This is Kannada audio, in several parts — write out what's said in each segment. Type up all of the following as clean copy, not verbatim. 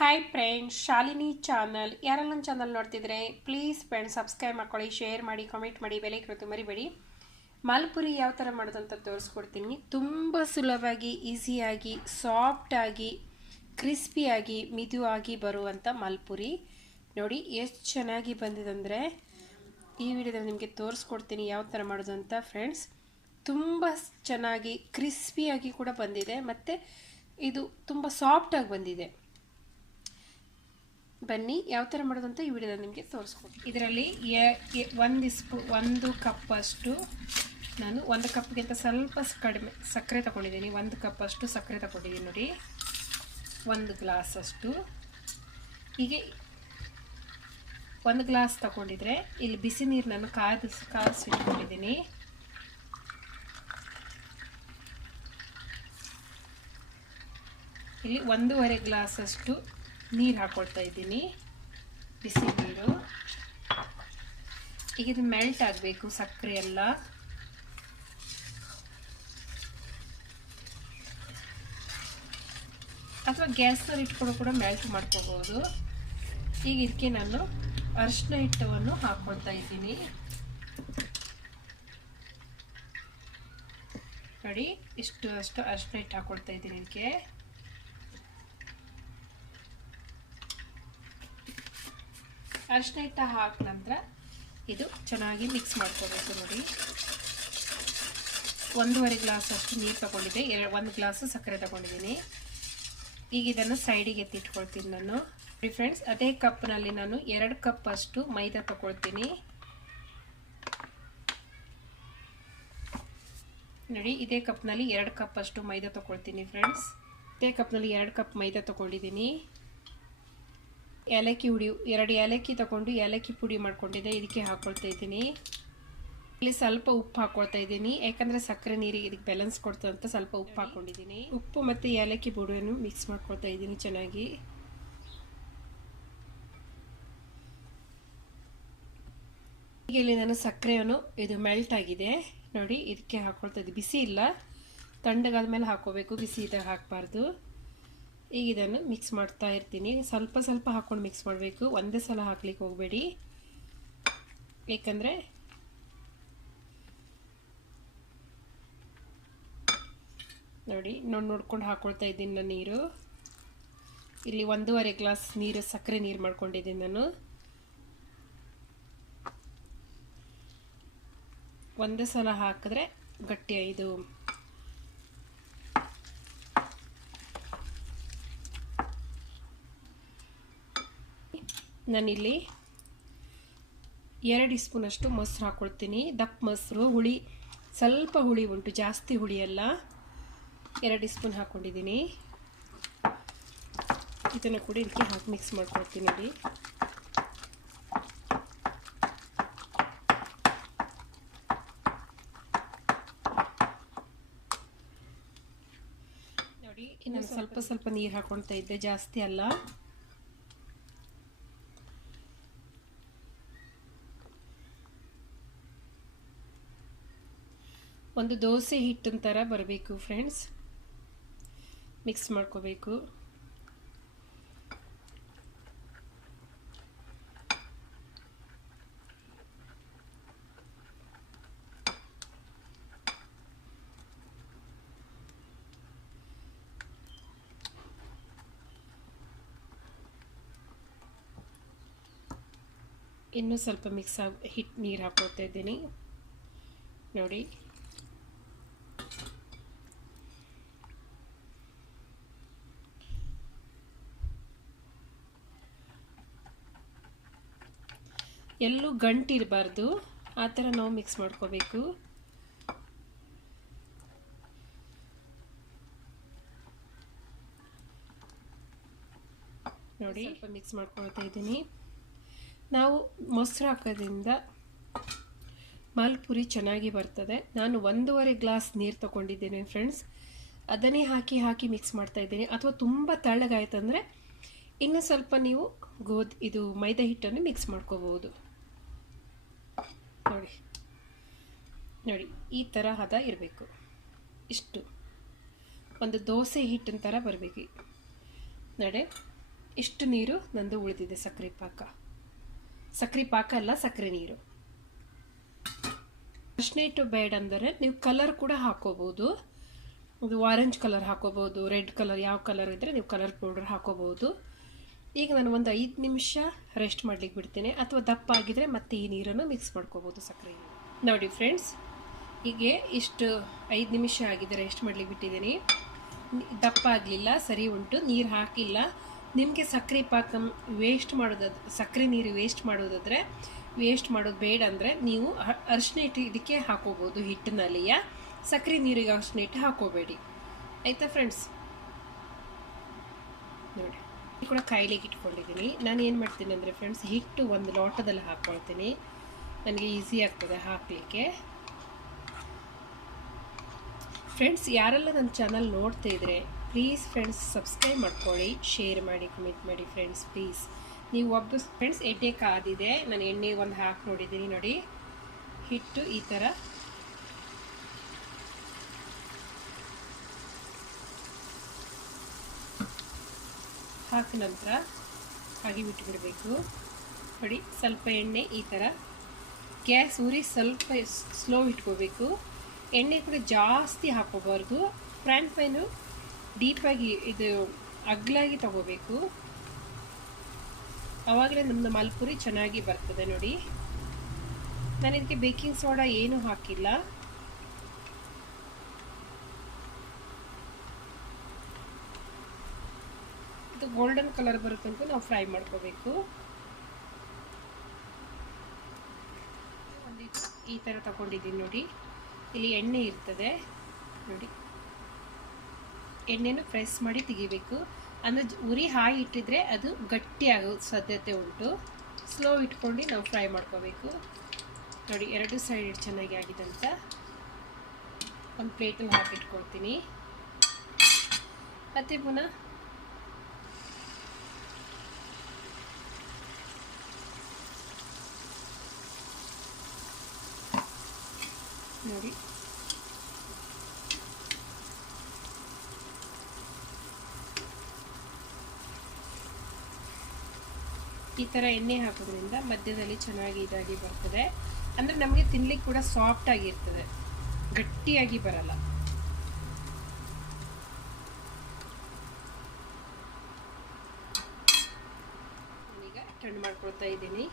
Hi friends, Shalini channel. ಯಾರೆಲ್ಲ ನನ್ನ ಚಾನಲ್ ನೋಡ್ತಿದ್ರೆ ಪ್ಲೀಸ್ ಫ್ರೆಂಡ್ಸ್ ಸಬ್ಸ್ಕ್ರೈಬ್ ಮಾಡ್ಕೊಳ್ಳಿ, ಶೇರ್ ಮಾಡಿ, ಕಾಮೆಂಟ್ ಮಾಡಿ, ಬೆಲೆ ಕೃತಿ ಮರಿಬೇಡಿ. ಮಾಲ್ಪುರಿ ಯಾವ ಥರ ಮಾಡೋದು ಅಂತ ತೋರಿಸ್ಕೊಡ್ತೀನಿ. ತುಂಬ ಸುಲಭವಾಗಿ, ಈಸಿಯಾಗಿ, ಸಾಫ್ಟಾಗಿ, ಕ್ರಿಸ್ಪಿಯಾಗಿ, ಮಿದುವಾಗಿ ಬರುವಂಥ ಮಾಲ್ಪುರಿ ನೋಡಿ ಎಷ್ಟು ಚೆನ್ನಾಗಿ ಬಂದಿದೆ ಅಂದರೆ ಈ ವಿಡಿಯೋದಲ್ಲಿ ನಿಮಗೆ ತೋರಿಸ್ಕೊಡ್ತೀನಿ ಯಾವ ಥರ ಮಾಡೋದು ಅಂತ. ಫ್ರೆಂಡ್ಸ್, ತುಂಬ ಚೆನ್ನಾಗಿ ಕ್ರಿಸ್ಪಿಯಾಗಿ ಕೂಡ ಬಂದಿದೆ ಮತ್ತು ಇದು ತುಂಬ ಸಾಫ್ಟಾಗಿ ಬಂದಿದೆ. ಬನ್ನಿ ಯಾವ ಥರ ಮಾಡೋದಂತ ಈ ವಿಡಿಯೋದಲ್ಲಿ ನಿಮಗೆ ತೋರಿಸ್ಕೊಡ್ತೀನಿ. ಇದರಲ್ಲಿ ಒಂದು ಕಪ್ಪಷ್ಟು ನಾನು, ಒಂದು ಕಪ್ಗಿಂತ ಸ್ವಲ್ಪ ಕಡಿಮೆ ಸಕ್ಕರೆ ತಗೊಂಡಿದ್ದೀನಿ. ಒಂದು ಕಪ್ಪಷ್ಟು ಸಕ್ಕರೆ ತಗೊಂಡಿದ್ದೀನಿ ನೋಡಿ, ಒಂದು ಗ್ಲಾಸಷ್ಟು. ಹೀಗೆ ಒಂದು ಗ್ಲಾಸ್ ತಗೊಂಡಿದ್ರೆ ಇಲ್ಲಿ ಬಿಸಿ ನೀರು ನಾನು ಕಾಯಿಸಿಟ್ಕೊಂಡಿದ್ದೀನಿ. ಇಲ್ಲಿ 1.5 ಗ್ಲಾಸಷ್ಟು ನೀರು ಹಾಕ್ಕೊಳ್ತಾ ಇದ್ದೀನಿ, ಬಿಸಿ ನೀರು. ಈಗ ಇದು ಮೆಲ್ಟ್ ಆಗಬೇಕು ಸಕ್ಕರೆ ಎಲ್ಲ. ಅಥವಾ ಗ್ಯಾಸ್ನಲ್ಲಿ ಇಟ್ಕೊಂಡು ಕೂಡ ಮೆಲ್ಟ್ ಮಾಡ್ಕೋಬಹುದು. ಈಗ ಇದಕ್ಕೆ ನಾನು ಅರಿಶಿನ ಹಿಟ್ಟವನ್ನು ಹಾಕ್ಕೊಳ್ತಾ ಇದ್ದೀನಿ ನೋಡಿ, ಅಷ್ಟು ಅರಿಶಿನ ಹಿಟ್ಟು ಹಾಕ್ಕೊಳ್ತಾ ಇದ್ದೀನಿ. ಇದಕ್ಕೆ ಅರಿಶಿನ ಹಿಟ್ಟು ಹಾಕಿದ ನಂತರ ಇದು ಚೆನ್ನಾಗಿ ಮಿಕ್ಸ್ ಮಾಡ್ಕೋಬೇಕು ನೋಡಿ. 1.5 ಗ್ಲಾಸ್ ಅಷ್ಟು ನೀರು ತಗೊಂಡಿದ್ದೆ, 1 ಗ್ಲಾಸ್ ಸಕ್ಕರೆ ತಗೊಂಡಿದ್ದೀನಿ. ಈಗ ಇದನ್ನು ಸೈಡಿಗೆ ಎತ್ತಿಟ್ಕೊಳ್ತೀನಿ ನಾನು. ಫ್ರೆಂಡ್ಸ್, ಅದೇ ಕಪ್ನಲ್ಲಿ ನಾನು 2 ಕಪ್ ಅಷ್ಟು ಮೈದಾ ತಗೊಳ್ತೀನಿ ನೋಡಿ. ಇದೇ ಕಪ್ನಲ್ಲಿ 2 ಕಪ್ ಅಷ್ಟು ಮೈದಾ ತಗೊಳ್ತೀನಿ ಫ್ರೆಂಡ್ಸ್. ಇದೇ ಕಪ್ನಲ್ಲಿ 2 ಕಪ್ ಮೈದಾ ತಗೊಂಡಿದ್ದೀನಿ. ಏಲಕ್ಕಿ ಹುಡಿ 2 ಏಲಕ್ಕಿ ತಗೊಂಡು ಏಲಕ್ಕಿ ಪುಡಿ ಮಾಡ್ಕೊಂಡಿದ್ದೆ, ಇದಕ್ಕೆ ಹಾಕ್ಕೊಳ್ತಾ ಇದ್ದೀನಿ. ಇಲ್ಲಿ ಸ್ವಲ್ಪ ಉಪ್ಪು ಹಾಕ್ಕೊಳ್ತಾ ಇದ್ದೀನಿ, ಯಾಕಂದರೆ ಸಕ್ಕರೆ ನೀರಿಗೆ ಇದಕ್ಕೆ ಬ್ಯಾಲೆನ್ಸ್ ಕೊಡ್ತದೆ ಅಂತ ಸ್ವಲ್ಪ ಉಪ್ಪು ಹಾಕ್ಕೊಂಡಿದ್ದೀನಿ. ಉಪ್ಪು ಮತ್ತು ಏಲಕ್ಕಿ ಪುಡಿಯನ್ನು ಮಿಕ್ಸ್ ಮಾಡ್ಕೊಳ್ತಾ ಇದ್ದೀನಿ ಚೆನ್ನಾಗಿ. ಈಗ ಇಲ್ಲಿ ನಾನು ಸಕ್ಕರೆಯನ್ನು ಇದು ಮೆಲ್ಟ್ ಆಗಿದೆ ನೋಡಿ, ಇದಕ್ಕೆ ಹಾಕ್ಕೊಳ್ತಾ ಇದ್ದೀನಿ. ಬಿಸಿ ಇಲ್ಲ, ತಣ್ಣಗಾದ ಮೇಲೆ ಹಾಕ್ಕೋಬೇಕು, ಬಿಸಿ ಇದ್ದಾಗ ಹಾಕಬಾರ್ದು. ಈಗ ಇದನ್ನು ಮಿಕ್ಸ್ ಮಾಡ್ತಾ ಇರ್ತೀನಿ. ಸ್ವಲ್ಪ ಸ್ವಲ್ಪ ಹಾಕ್ಕೊಂಡು ಮಿಕ್ಸ್ ಮಾಡಬೇಕು, ಒಂದೇ ಸಲ ಹಾಕ್ಲಿಕ್ಕೆ ಹೋಗಬೇಡಿ. ಏಕೆಂದರೆ ನೋಡಿ, ನೋಡ್ಕೊಂಡು ಹಾಕ್ಕೊಳ್ತಾ ಇದ್ದೀನಿ ನಾನು ನೀರು. ಇಲ್ಲಿ 1.5 ಗ್ಲಾಸ್ ನೀರು, ಸಕ್ಕರೆ ನೀರು ಮಾಡ್ಕೊಂಡಿದ್ದೀನಿ ನಾನು. ಒಂದೇ ಸಲ ಹಾಕಿದ್ರೆ ಗಟ್ಟಿ ಇದು ನಾನಿಲ್ಲಿ 2 ಸ್ಪೂನ್ ಅಷ್ಟು ಮೊಸರು ಹಾಕ್ಕೊಳ್ತೀನಿ. ದಪ್ಪ ಮೊಸರು, ಹುಳಿ ಸ್ವಲ್ಪ ಹುಳಿ ಉಂಟು, ಜಾಸ್ತಿ ಹುಳಿ ಅಲ್ಲ. 2 ಸ್ಪೂನ್ ಹಾಕ್ಕೊಂಡಿದ್ದೀನಿ. ಇದನ್ನು ಕೂಡ ಇದಕ್ಕೆ ಹಾಕಿ ಮಿಕ್ಸ್ ಮಾಡ್ಕೊಳ್ತೀನಿ ನೋಡಿ. ನೋಡಿ, ಇನ್ನು ಸ್ವಲ್ಪ ಸ್ವಲ್ಪ ನೀರು ಹಾಕ್ಕೊಳ್ತಾ ಇದ್ದೆ, ಜಾಸ್ತಿ ಅಲ್ಲ. ಒಂದು ದೋಸೆ ಹಿಟ್ಟಿನ ಥರ ಬರಬೇಕು ಫ್ರೆಂಡ್ಸ್, ಮಿಕ್ಸ್ ಮಾಡ್ಕೋಬೇಕು. ಇನ್ನೂ ಸ್ವಲ್ಪ ಮಿಕ್ಸ್ ಹಿಟ್ಟು ನೀರು ಹಾಕ್ಕೊಳ್ತಾ ಇದ್ದೀನಿ ನೋಡಿ. ಎಲ್ಲೂ ಗಂಟಿರಬಾರ್ದು, ಆ ಥರ ನಾವು ಮಿಕ್ಸ್ ಮಾಡ್ಕೋಬೇಕು ನೋಡಿ. ಸ್ವಲ್ಪ ಮಿಕ್ಸ್ ಮಾಡ್ಕೊಳ್ತಾ ಇದ್ದೀನಿ. ನಾವು ಮೊಸರು ಹಾಕೋದ್ರಿಂದ ಮಾಲ್ಪುರಿ ಚೆನ್ನಾಗಿ ಬರ್ತದೆ. ನಾನು 1.5 ಗ್ಲಾಸ್ ನೀರು ತಗೊಂಡಿದ್ದೇನೆ ಫ್ರೆಂಡ್ಸ್, ಅದನ್ನೇ ಹಾಕಿ ಮಿಕ್ಸ್ ಮಾಡ್ತಾ ಇದ್ದೀನಿ. ಅಥವಾ ತುಂಬ ತೆಳ್ಳಗಾಯ್ತಂದರೆ ಇನ್ನು ಸ್ವಲ್ಪ ನೀವು ಇದು ಮೈದಾ ಹಿಟ್ಟನ್ನು ಮಿಕ್ಸ್ ಮಾಡ್ಕೋಬಹುದು ನೋಡಿ. ನೋಡಿ, ಈ ಥರ ಹದ ಇರಬೇಕು. ಇಷ್ಟು ಒಂದು ದೋಸೆ ಹಿಟ್ಟಿನ ಥರ ಬರಬೇಕು. ನಡೆ ಇಷ್ಟು ನೀರು ನಂದು ಉಳಿದಿದೆ. ಸಕ್ಕರೆ ಪಾಕ ಅಲ್ಲ, ಸಕ್ಕರೆ ನೀರು. ಅರಿಶಿನ ಹಿಟ್ಟು ಬೇಡ ಅಂದರೆ ನೀವು ಕಲರ್ ಕೂಡ ಹಾಕೋಬಹುದು. ಅದು ಆರೆಂಜ್ ಕಲರ್ ಹಾಕೋಬಹುದು, ರೆಡ್ ಕಲರ್, ಯಾವ ಕಲರ್ ಇದ್ದರೆ ನೀವು ಕಲರ್ ಪೌಡರ್ ಹಾಕೋಬಹುದು. ಈಗ ನಾನು ಒಂದು 5 ನಿಮಿಷ ರೆಸ್ಟ್ ಮಾಡ್ಲಿಕ್ಕೆ ಬಿಡ್ತೇನೆ. ಅಥವಾ ದಪ್ಪ ಆಗಿದ್ರೆ ಮತ್ತೆ ಈ ನೀರನ್ನು ಮಿಕ್ಸ್ ಮಾಡ್ಕೋಬಹುದು, ಸಕ್ಕರೆ. ನೋಡಿ ಫ್ರೆಂಡ್ಸ್, ಹೀಗೆ ಇಷ್ಟು 5 ನಿಮಿಷ ಆಗಿದೆ, ರೆಸ್ಟ್ ಮಾಡ್ಲಿಕ್ಕೆ ಬಿಟ್ಟಿದ್ದೀನಿ. ದಪ್ಪ ಆಗಲಿಲ್ಲ, ಸರಿ ಉಂಟು, ನೀರು ಹಾಕಿಲ್ಲ. ನಿಮಗೆ ಸಕ್ಕರೆ ಪಾಕ ವೇಸ್ಟ್ ಮಾಡೋದಾದ್ರೆ, ಸಕ್ಕರೆ ನೀರು ವೇಸ್ಟ್ ಮಾಡೋದು ಬೇಡ ಅಂದರೆ ನೀವು ಅರಿಶಿನ ಹಿಟ್ಟು ಇದಕ್ಕೆ ಹಾಕೋಬಹುದು. ಹಿಟ್ಟಿನಲ್ಲಿಯ ಸಕ್ಕರೆ ನೀರಿಗೆ ಅರಿಶಿನ ಹಿಟ್ಟು ಹಾಕೋಬೇಡಿ, ಆಯಿತಾ ಫ್ರೆಂಡ್ಸ್. ನೋಡಿ, ಕೂಡ ಕಾಯಿಲೆಗೆ ಇಟ್ಕೊಂಡಿದ್ದೀನಿ. ನಾನು ಏನು ಮಾಡ್ತೀನಿ ಅಂದರೆ ಫ್ರೆಂಡ್ಸ್, ಹಿಟ್ಟು ಒಂದು ಲೋಟದಲ್ಲಿ ಹಾಕ್ಕೊಳ್ತೀನಿ, ನನಗೆ ಈಸಿ ಆಗ್ತದೆ ಹಾಕಲಿಕ್ಕೆ. ಫ್ರೆಂಡ್ಸ್, ಯಾರೆಲ್ಲ ನನ್ನ ಚಾನಲ್ ನೋಡ್ತಾ ಇದ್ರೆ ಪ್ಲೀಸ್ ಫ್ರೆಂಡ್ಸ್ ಸಬ್ಸ್ಕ್ರೈಬ್ ಮಾಡ್ಕೊಳ್ಳಿ, ಶೇರ್ ಮಾಡಿ, ಕಮೆಂಟ್ ಮಾಡಿ ಫ್ರೆಂಡ್ಸ್ ಪ್ಲೀಸ್. ನೀವು ಫ್ರೆಂಡ್ಸ್ ಎಣ್ಣೆ ಕಾದಿದೆ, ನಾನು ಎಣ್ಣೆ ಒಂದು ಹಾಕಿ ನೋಡಿದ್ದೀನಿ. ನೋಡಿ, ಹಿಟ್ಟು ಈ ಥರ ಹಾಕಿ ನಂತರ ಹಾಗೆ ಬಿಟ್ಟುಬಿಡಬೇಕು. ನೋಡಿ, ಸ್ವಲ್ಪ ಎಣ್ಣೆ ಈ ಥರ, ಗ್ಯಾಸ್ ಉರಿ ಸ್ವಲ್ಪ ಸ್ಲೋ ಇಟ್ಕೋಬೇಕು. ಎಣ್ಣೆ ಕೂಡ ಜಾಸ್ತಿ ಹಾಕೋಬಾರ್ದು. ಫ್ರೈ ಪ್ಯಾನು ಡೀಪಾಗಿ ಇದು ಅಗ್ಲಾಗಿ ತಗೋಬೇಕು, ಆವಾಗಲೇ ನಮ್ಮದು ಮಲ್ಪುರಿ ಚೆನ್ನಾಗಿ ಬರ್ತದೆ. ನೋಡಿ, ನಾನು ಇದಕ್ಕೆ ಬೇಕಿಂಗ್ ಸೋಡಾ ಏನೂ ಹಾಕಿಲ್ಲ. ಇದು ಗೋಲ್ಡನ್ ಕಲರ್ ಬರುತ್ತಂತ ನಾವು ಫ್ರೈ ಮಾಡ್ಕೋಬೇಕು. ಈ ಥರ ತಗೊಂಡಿದ್ದೀನಿ ನೋಡಿ, ಇಲ್ಲಿ ಎಣ್ಣೆ ಇರ್ತದೆ ನೋಡಿ, ಎಣ್ಣೆನ ಪ್ರೆಸ್ ಮಾಡಿ ತೆಗಿಬೇಕು. ಅಂದರೆ ಉರಿ ಹಾಯಿ ಇಟ್ಟಿದ್ರೆ ಅದು ಗಟ್ಟಿಯಾಗೋ ಸಾಧ್ಯತೆ ಉಂಟು. ಸ್ಲೋ ಇಟ್ಕೊಂಡು ನಾವು ಫ್ರೈ ಮಾಡ್ಕೋಬೇಕು. ನೋಡಿ, 2 ಸೈಡ್ ಚೆನ್ನಾಗಿ ಆಗಿದೆ ಅಂತ ಒಂದು ಪ್ಲೇಟಲ್ಲಿ ಹಾಕಿಟ್ಕೊಳ್ತೀನಿ. ಮತ್ತು ಪುನಃ ನೋಡಿ, ಈ ಥರ ಎಣ್ಣೆ ಹಾಕೋದ್ರಿಂದ ಮಧ್ಯದಲ್ಲಿ ಚೆನ್ನಾಗಿ ಇದಾಗಿ ಬರ್ತದೆ. ಅಂದರೆ ನಮಗೆ ತಿನ್ಲಿಕ್ಕೆ ಕೂಡ ಸಾಫ್ಟ್ ಆಗಿರ್ತದೆ, ಗಟ್ಟಿಯಾಗಿ ಬರಲ್ಲ. ಈಗ ಟರ್ನ್ ಮಾಡ್ಕೊಳ್ತಾ ಇದ್ದೀನಿ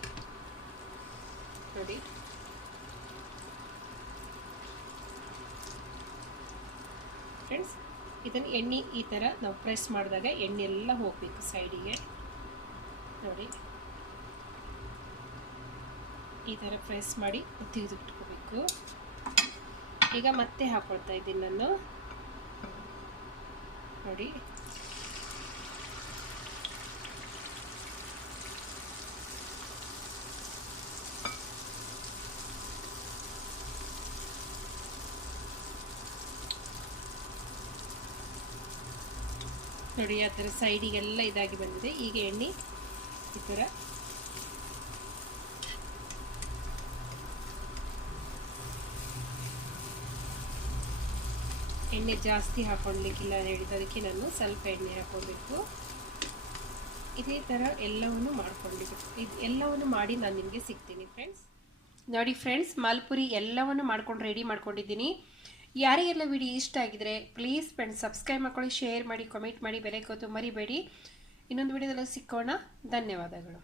ನೋಡಿ. ಫ್ರೆಂಡ್ಸ್, ಇದನ್ನು ಎಣ್ಣೆ ಈ ಥರ ನಾವು ಪ್ರೆಸ್ ಮಾಡಿದಾಗ ಎಣ್ಣೆ ಎಲ್ಲ ಹೋಗಬೇಕು ಸೈಡಿಗೆ. ನೋಡಿ, ಈ ಥರ ಪ್ರೆಸ್ ಮಾಡಿ ತೆಗೆದುಬಿಟ್ಕೋಬೇಕು. ಈಗ ಮತ್ತೆ ಹಾಕೊಳ್ತಾ ಇದ್ದೀನಿ ನಾನು ನೋಡಿ. ನೋಡಿ, ಆ ಥರ ಸೈಡಿಗೆಲ್ಲ ಇದಾಗಿ ಬಂದಿದೆ. ಈಗ ಎಣ್ಣೆ ಈ ಥರ ಎಣ್ಣೆ ಜಾಸ್ತಿ ಹಾಕೊಳ್ಲಿಕ್ಕಿಲ್ಲ ಹೇಳಿದ್ದದಕ್ಕೆ ನಾನು ಸ್ವಲ್ಪ ಎಣ್ಣೆ ಹಾಕೋಬೇಕು. ಇದೇ ಥರ ಎಲ್ಲವನ್ನು ಎಲ್ಲವನ್ನು ಮಾಡಿ ನಾನು ನಿಮಗೆ ಸಿಗ್ತೀನಿ ಫ್ರೆಂಡ್ಸ್. ನೋಡಿ ಫ್ರೆಂಡ್ಸ್, ಮಾಲ್ಪುರಿ ಎಲ್ಲವನ್ನು ಮಾಡ್ಕೊಂಡು ರೆಡಿ ಮಾಡ್ಕೊಂಡಿದ್ದೀನಿ. ಯಾರಿಗೆಲ್ಲ ವಿಡಿಯೋ ಇಷ್ಟ ಆಗಿದ್ರೆ ಪ್ಲೀಸ್ ಫ್ರೆಂಡ್ಸ್ ಸಬ್ಸ್ಕ್ರೈಬ್ ಮಾಡ್ಕೊಳ್ಳಿ, ಶೇರ್ ಮಾಡಿ, ಕಮೆಂಟ್ ಮಾಡಿ, ಬೆಲೆ ಕೂತು ಮರಿಬೇಡಿ. ಇನ್ನೊಂದು ವಿಡಿಯೋದಲ್ಲಿ ಸಿಕ್ಕೋಣ. ಧನ್ಯವಾದಗಳು.